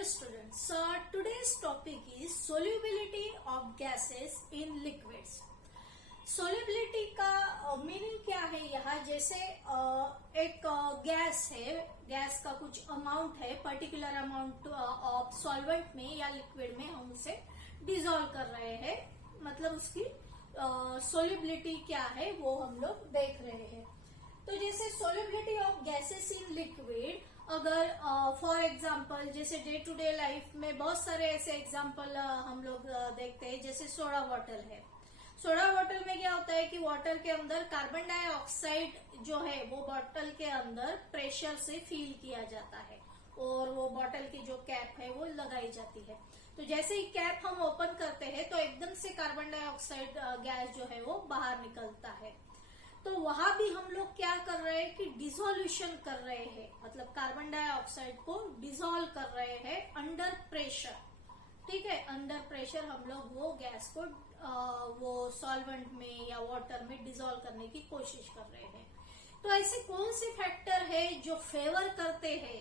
Hello students, today's topic is solubility of gases in liquids. Solubility का meaning क्या है यहाँ, जैसे एक गैस है, गैस का कुछ अमाउंट है, पर्टिकुलर अमाउंट ऑफ सॉल्वेंट में या लिक्विड में हम उसे डिसॉल्व कर रहे हैं, मतलब उसकी सोलिबिलिटी क्या है वो हम लोग देख रहे हैं। तो जैसे solubility of gases in liquid, अगर फॉर एग्जांपल जैसे डे टू डे लाइफ में बहुत सारे ऐसे एग्जांपल हम लोग देखते हैं, जैसे सोडा बॉटल है। सोडा बॉटल में क्या होता है कि वाटर के अंदर कार्बन डाइऑक्साइड जो है वो बॉटल के अंदर प्रेशर से फील किया जाता है और वो बॉटल की जो कैप है वो लगाई जाती है। तो जैसे ही कैप हम ओपन करते हैं तो एकदम से कार्बन डाइऑक्साइड गैस जो है वो बाहर निकलता है। तो वहां भी हम लोग क्या कर रहे हैं कि डिसोल्यूशन कर रहे हैं, मतलब कार्बन डाइऑक्साइड को डिसॉल्व कर रहे हैं अंडर प्रेशर। ठीक है, अंडर प्रेशर हम लोग वो गैस को वो सॉल्वेंट में या वाटर में डिसॉल्व करने की कोशिश कर रहे हैं। तो ऐसे कौन से फैक्टर है जो फेवर करते हैं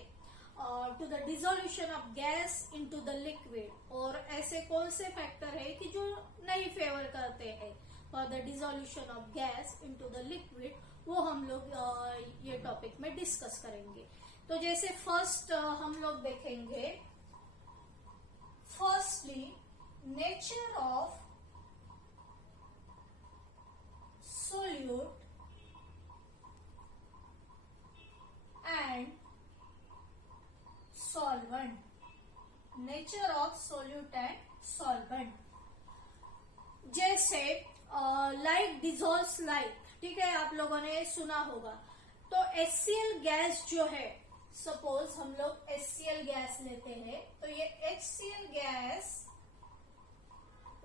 to the dissolution of gas into the liquid, और ऐसे कौन से फैक्टर है कि जो नहीं फेवर करते हैं for the dissolution of gas into the liquid, वो हम लोग ये टॉपिक में डिस्कस करेंगे। तो जैसे फर्स्ट हम लोग देखेंगे, firstly nature of solute and solvent, nature of solute and solvent। जैसे लाइक डिसॉल्व्स लाइक, ठीक है, आप लोगों ने सुना होगा। तो HCl गैस जो है, सपोज हम लोग HCl गैस लेते हैं, तो ये HCl गैस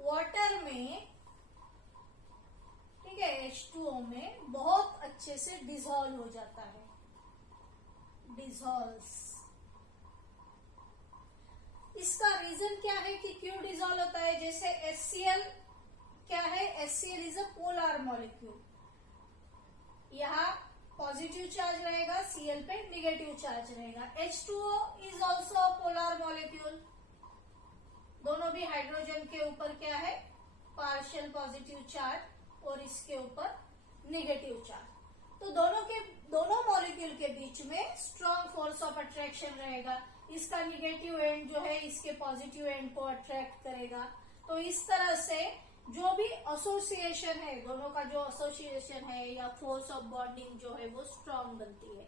वाटर में, ठीक है, H2O में बहुत अच्छे से डिसॉल्व हो जाता है, डिसॉल्व्स। इसका रीजन क्या है कि क्यों डिसॉल्व होता है? जैसे HCl क्या है, HCl is a polar molecule, यहाँ पॉजिटिव चार्ज रहेगा, Cl पे निगेटिव चार्ज रहेगा। H2O is also a polar molecule, दोनों भी हाइड्रोजन के ऊपर क्या है, पार्शियल पॉजिटिव चार्ज और इसके ऊपर नेगेटिव चार्ज। तो दोनों मॉलिक्यूल के बीच में स्ट्रॉन्ग फोर्स ऑफ अट्रैक्शन रहेगा, इसका नेगेटिव एंड जो है इसके पॉजिटिव एंड को अट्रैक्ट करेगा। तो इस तरह से जो भी एसोसिएशन है, दोनों का जो एसोसिएशन है या फोर्स ऑफ बॉन्डिंग जो है वो स्ट्रॉन्ग बनती है।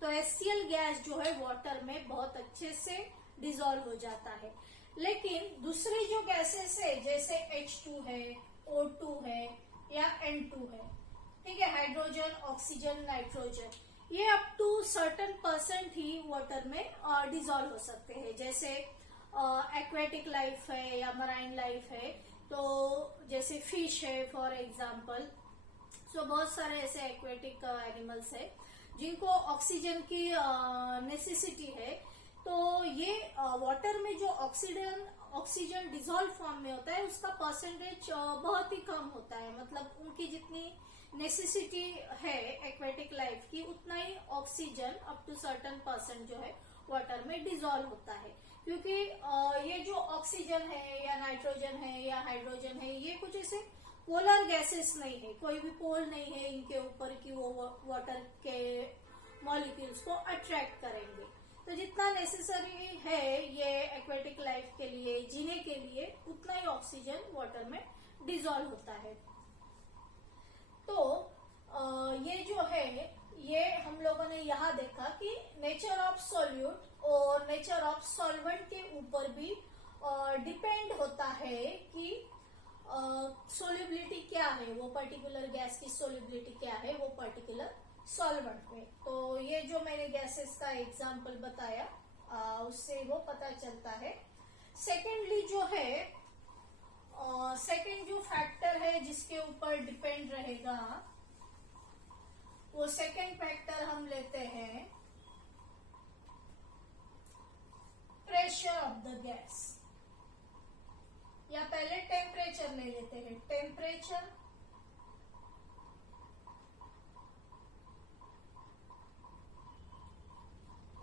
तो HCl गैस जो है वाटर में बहुत अच्छे से डिसॉल्व हो जाता है। लेकिन दूसरी जो गैसेस है, जैसे H2 है, O2 है या N2 है, ठीक है, हाइड्रोजन, ऑक्सीजन, नाइट्रोजन, ये अप टू सर्टेन % ही वाटर में डिसॉल्व हो सकते हैं। जैसे एक्वेटिक लाइफ है या मराइन लाइफ है, तो जैसे फिश है फॉर एग्जांपल, सो बहुत सारे ऐसे एक्वेटिक एनिमल्स है जिनको ऑक्सीजन की नेसेसिटी है। तो ये वाटर में जो ऑक्सीजन डिसॉल्व फॉर्म में होता है उसका परसेंटेज बहुत ही कम होता है, मतलब उनकी जितनी नेसेसिटी है एक्वेटिक लाइफ की, उतना ही ऑक्सीजन अप टू सर्टेन % जो है वाटर में डिसॉल्व होता है। क्योंकि ये जो ऑक्सीजन है या नाइट्रोजन है या हाइड्रोजन है, ये कुछ ऐसे पोलर गैसेस नहीं है, कोई भी पोल नहीं है इनके ऊपर कि वो वाटर के मॉलिक्यूल्स को अट्रैक्ट करेंगे। तो जितना नेसेसरी है ये एक्वेटिक लाइफ के लिए, जीने के लिए, उतना ही ऑक्सीजन वाटर में डिसॉल्व होता है। तो ये जो है, ये हम लोगों ने यहाँ देखा कि नेचर ऑफ सॉल्यूट और नेचर ऑफ सॉल्वेंट के ऊपर भी डिपेंड होता है कि सोलिबिलिटी क्या है, वो पर्टिकुलर गैस की सोलिबिलिटी क्या है वो पर्टिकुलर सॉल्वेंट में। तो ये जो मैंने गैसेस का एग्जांपल बताया उससे वो पता चलता है। सेकेंडली जो है, सेकेंड जो फैक्टर है जिसके ऊपर डिपेंड रहेगा, वो सेकेंड फैक्टर हम लेते हैं प्रेशर ऑफ द गैस, या पहले टेम्परेचर ले लेते हैं, temperature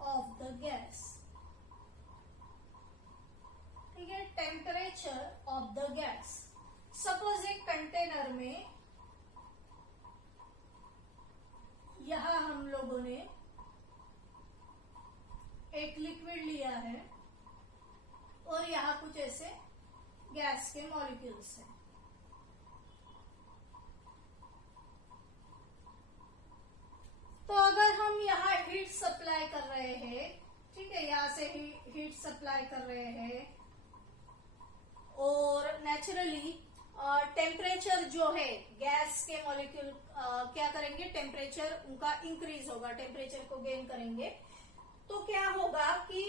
of the gas. The gas. Suppose एक कंटेनर में यहां हम लोगों ने एक लिक्विड लिया है और यहां कुछ ऐसे गैस के मॉलिक्यूल्स हैं। तो अगर हम यहाँ हीट सप्लाई कर रहे हैं, ठीक है, यहाँ से हीट सप्लाई कर रहे हैं और नेचुरली टेम्परेचर जो है गैस के मॉलिक्यूल क्या करेंगे, टेम्परेचर उनका इंक्रीज होगा, टेम्परेचर को गेन करेंगे। तो क्या होगा कि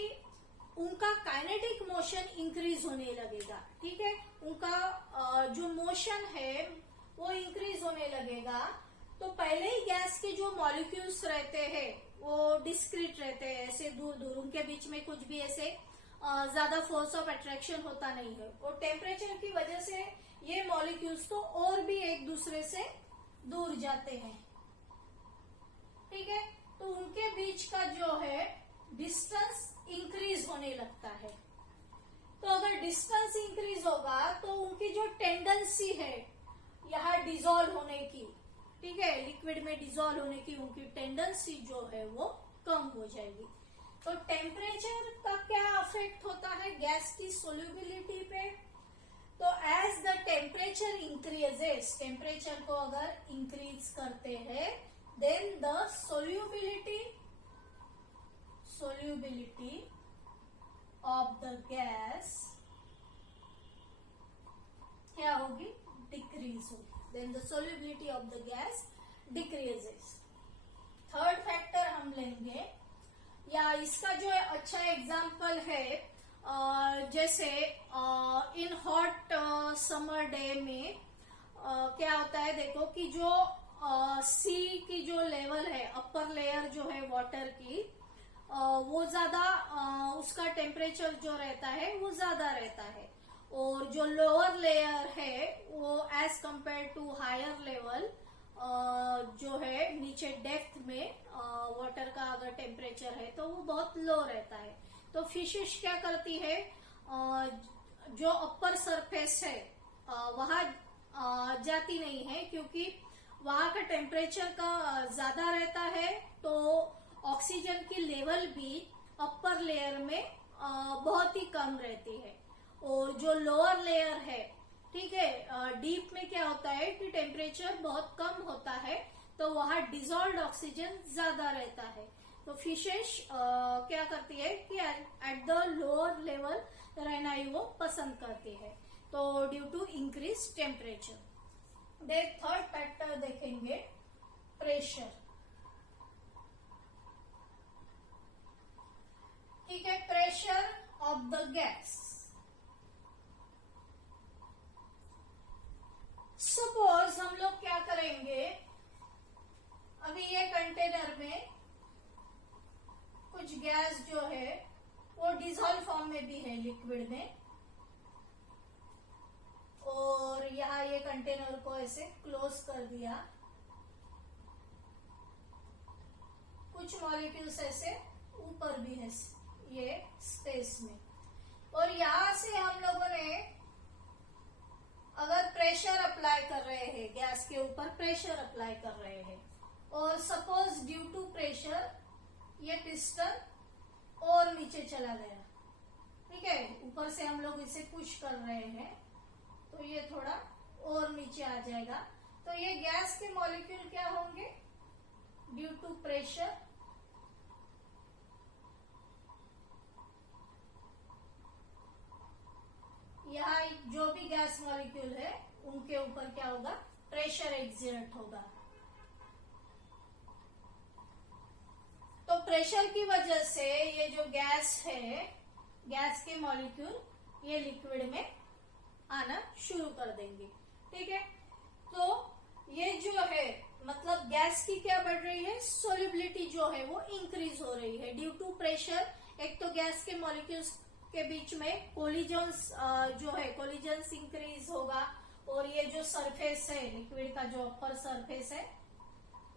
उनका काइनेटिक मोशन इंक्रीज होने लगेगा, ठीक है, उनका जो मोशन है वो इंक्रीज होने लगेगा। तो पहले ही गैस के जो मॉलिक्यूल्स रहते हैं वो डिस्क्रीट रहते हैं, ऐसे दूर दूर, उनके बीच में कुछ भी ऐसे ज्यादा फोर्स ऑफ अट्रैक्शन होता नहीं है। और टेम्परेचर की वजह से ये मॉलिक्यूल्स तो और भी एक दूसरे से दूर जाते हैं, ठीक है। तो उनके बीच का जो है डिस्टेंस इंक्रीज होने लगता है। तो अगर डिस्टेंस इंक्रीज होगा तो उनकी जो टेंडेंसी है यहाँ डिसॉल्व होने की, ठीक है, लिक्विड में डिसॉल्व होने की उनकी टेंडेंसी जो है वो कम हो जाएगी। तो टेम्परेचर का क्या अफेक्ट होता है गैस की सोल्यूबिलिटी पे? तो as the temperature increases, temperature को अगर इंक्रीज करते हैं then the solubility of the gas क्या होगी, डिक्रीज होगी। Then the solubility of the gas decreases. Third factor हम लेंगे, या इसका जो अच्छा एग्जाम्पल है जैसे इन हॉट समर डे में क्या होता है, देखो कि जो सी की जो लेवल है, अपर लेयर जो है वाटर की, वो ज्यादा उसका टेम्परेचर जो रहता है वो ज्यादा रहता है। और जो लोअर लेयर है वो as compare to higher level जो है नीचे डेप्थ में वाटर का अगर टेम्परेचर है तो वो बहुत लो रहता है। तो फिशेस क्या करती है, जो अपर सरफेस है वहां जाती नहीं है, क्योंकि वहां का टेम्परेचर का ज्यादा रहता है। तो ऑक्सीजन की लेवल भी अपर लेयर में बहुत ही कम रहती है। और जो लोअर लेयर है, ठीक है, डीप में क्या होता है कि टेम्परेचर बहुत कम होता है, तो वहां डिसॉल्व्ड ऑक्सीजन ज्यादा रहता है। तो फिशेस क्या करती है कि एट द लोअर लेवल रहना ही वो पसंद करती है, तो due to increase temperature. Third factor देखेंगे, प्रेशर, ठीक है, pressure of the gas. Suppose हम लोग क्या करेंगे, अभी ये कंटेनर में कुछ गैस जो है वो डिसॉल्व फॉर्म में भी है लिक्विड में, और यहाँ ये कंटेनर को ऐसे क्लोज कर दिया, कुछ मॉलिक्यूल्स ऐसे ऊपर भी है ये स्पेस में, और यहां से हम लोगों ने अगर प्रेशर अप्लाई कर रहे हैं, गैस के ऊपर प्रेशर अप्लाई कर रहे हैं, और सपोज ड्यू टू प्रेशर ये पिस्टन और नीचे चला गया, ठीक है, ऊपर से हम लोग इसे पुश कर रहे हैं तो ये थोड़ा और नीचे आ जाएगा। तो ये गैस के मॉलिक्यूल क्या होंगे, ड्यू टू प्रेशर यहाँ जो भी गैस मॉलिक्यूल है उनके ऊपर क्या होगा, प्रेशर एक्सर्ट होगा। तो प्रेशर की वजह से ये जो गैस है, गैस के मॉलिक्यूल ये लिक्विड में आना शुरू कर देंगे, ठीक है। तो ये जो है मतलब गैस की क्या बढ़ रही है, सोल्यूबिलिटी जो है वो इंक्रीज हो रही है ड्यू टू प्रेशर। एक तो गैस के मॉलिक्यूल्स के बीच में कोलिजन्स जो है, कोलिजन्स इंक्रीज होगा, और ये जो सरफेस है लिक्विड का, जो अपर सरफेस है,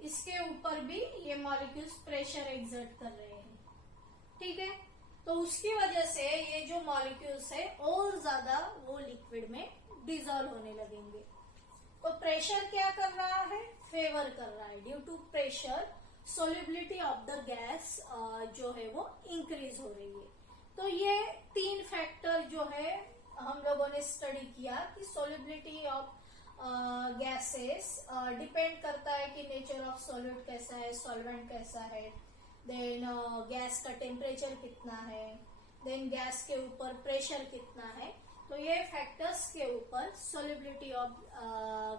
इसके ऊपर भी ये मॉलिक्यूल्स प्रेशर एक्सर्ट कर रहे हैं, ठीक है। तो उसकी वजह से ये जो मॉलिक्यूल्स है और ज्यादा वो लिक्विड में डिजॉल्व होने लगेंगे। तो प्रेशर क्या कर रहा है, फेवर कर रहा है। Due to pressure solubility of the gas जो है वो इंक्रीज हो रही है। तो ये 3 फैक्टर जो है हम लोगों ने स्टडी किया कि सोल्युबिलिटी ऑफ गैसेस डिपेंड करता है कि नेचर ऑफ सॉलिड कैसा है, सॉल्वेंट कैसा है, देन गैस का टेम्परेचर कितना है, देन गैस के ऊपर प्रेशर कितना है। तो ये फैक्टर्स के ऊपर सोल्युबिलिटी ऑफ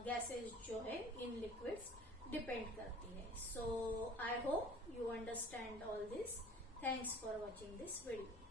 गैसेस जो है इन लिक्विड्स डिपेंड करती है। So I hope you understand all this. Thanks for watching this video.